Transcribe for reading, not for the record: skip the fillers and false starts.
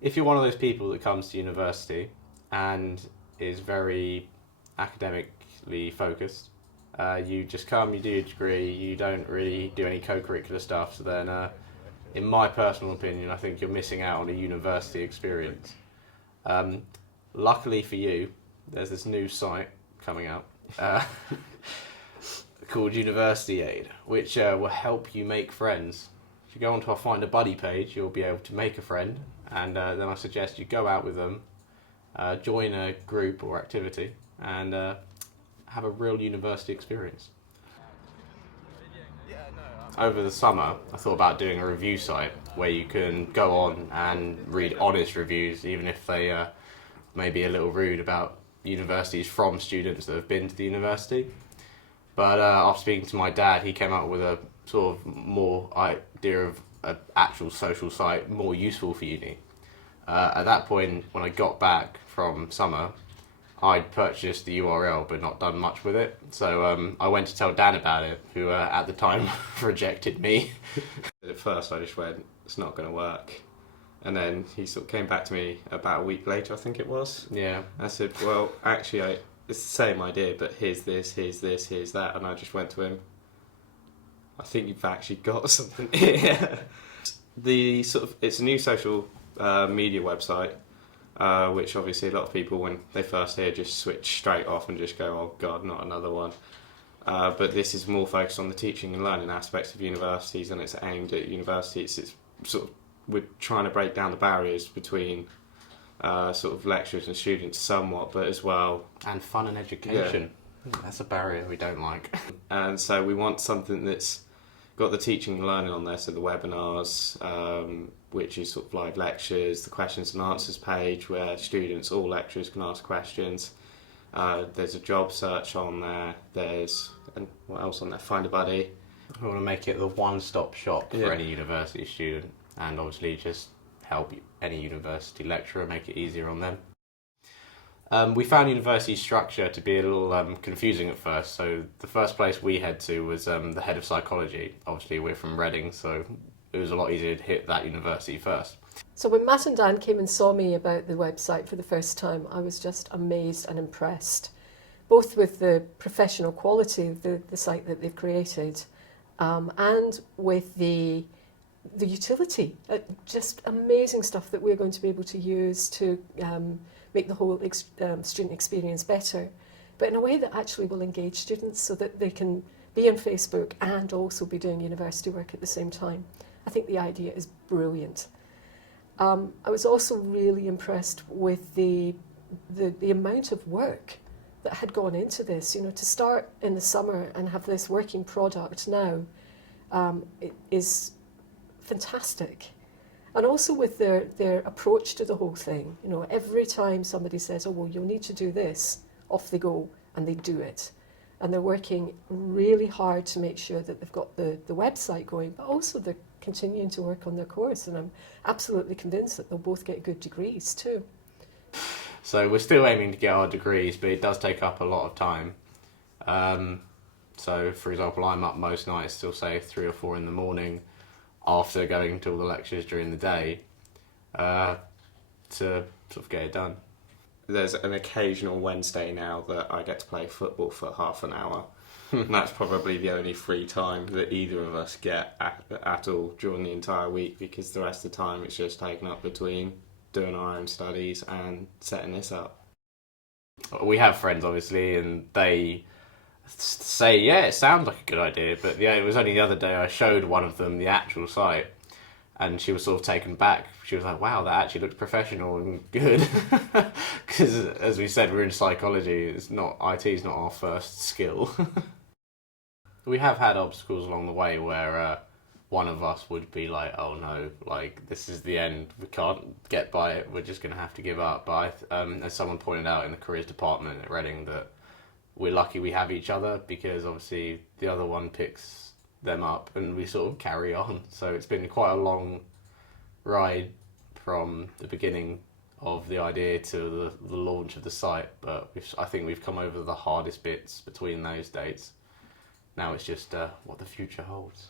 if you're one of those people that comes to university and is very academically focused, you just come, you do your degree, you don't really do any co-curricular stuff, so then in my personal opinion, I think you're missing out on a university experience. Um, Luckily for you, there's this new site coming out uh, called Uni-Aid, which will help you make friends. If you go onto our Find a Buddy page, you'll be able to make a friend, and then I suggest you go out with them, join a group or activity, and have a real university experience. Over the summer, I thought about doing a review site where you can go on and read honest reviews, even if they may be a little rude about universities from students that have been to the university. But after speaking to my dad, he came up with a sort of more idea of an actual social site, more useful for uni. At that point, when I got back from summer, I'd purchased the URL but not done much with it. So I went to tell Dan about it, who at the time rejected me. At first, I just went, it's not going to work. And then he sort of came back to me about a week later, I think it was. Yeah. I said, well, actually, it's the same idea, but here's this, here's this, here's that. And I just went to him, I think you've actually got something here. It's a new social media website, which obviously a lot of people, when they first hear, just switch straight off and just go, oh God, not another one. But this is more focused on the teaching and learning aspects of universities, and it's aimed at universities. It's sort of, we're trying to break down the barriers between sort of lecturers and students somewhat, but as well... And fun and education. Yeah. That's a barrier we don't like. And so we want something that's got the teaching and learning on there, so the webinars, which is sort of live lectures, the questions and answers page where students, all lecturers can ask questions. There's a job search on there, and what else on there? Find a Buddy. We want to make it the one-stop shop for any university student, and obviously just help any university lecturer make it easier on them. We found university structure to be a little confusing at first, so the first place we head to was the head of psychology. Obviously we're from Reading, so it was a lot easier to hit that university first. So when Matt and Dan came and saw me about the website for the first time, I was just amazed and impressed, both with the professional quality of the site that they've created, and with the utility. Just amazing stuff that we're going to be able to use to make the whole student experience better, but in a way that actually will engage students so that they can be on Facebook and also be doing university work at the same time. I think the idea is brilliant. I was also really impressed with the amount of work that had gone into this. You know, to start in the summer and have this working product now it is fantastic. And also with their approach to the whole thing. You know, every time somebody says, oh, well, you'll need to do this, off they go and they do it. And they're working really hard to make sure that they've got the website going, but also they're continuing to work on their course. And I'm absolutely convinced that they'll both get good degrees too. So we're still aiming to get our degrees, but it does take up a lot of time. So, for example, I'm up most nights till, say, 3 or 4 in the morning after going to all the lectures during the day to sort of get it done. There's an occasional Wednesday now that I get to play football for half an hour. And that's probably the only free time that either of us get at all during the entire week, because the rest of the time it's just taken up between doing our own studies and setting this up. We have friends, obviously, and they say, yeah, it sounds like a good idea, but yeah, it was only the other day I showed one of them the actual site, and she was sort of taken back. She was like, wow, that actually looks professional and good. Because, as we said, we're in psychology, IT is not our first skill. We have had obstacles along the way where one of us would be like, oh no, like, this is the end, we can't get by it, we're just going to have to give up. But as someone pointed out in the careers department at Reading, that we're lucky we have each other, because obviously the other one picks them up and we sort of carry on. So it's been quite a long ride from the beginning of the idea to the launch of the site, but I think we've come over the hardest bits between those dates. Now it's just what the future holds.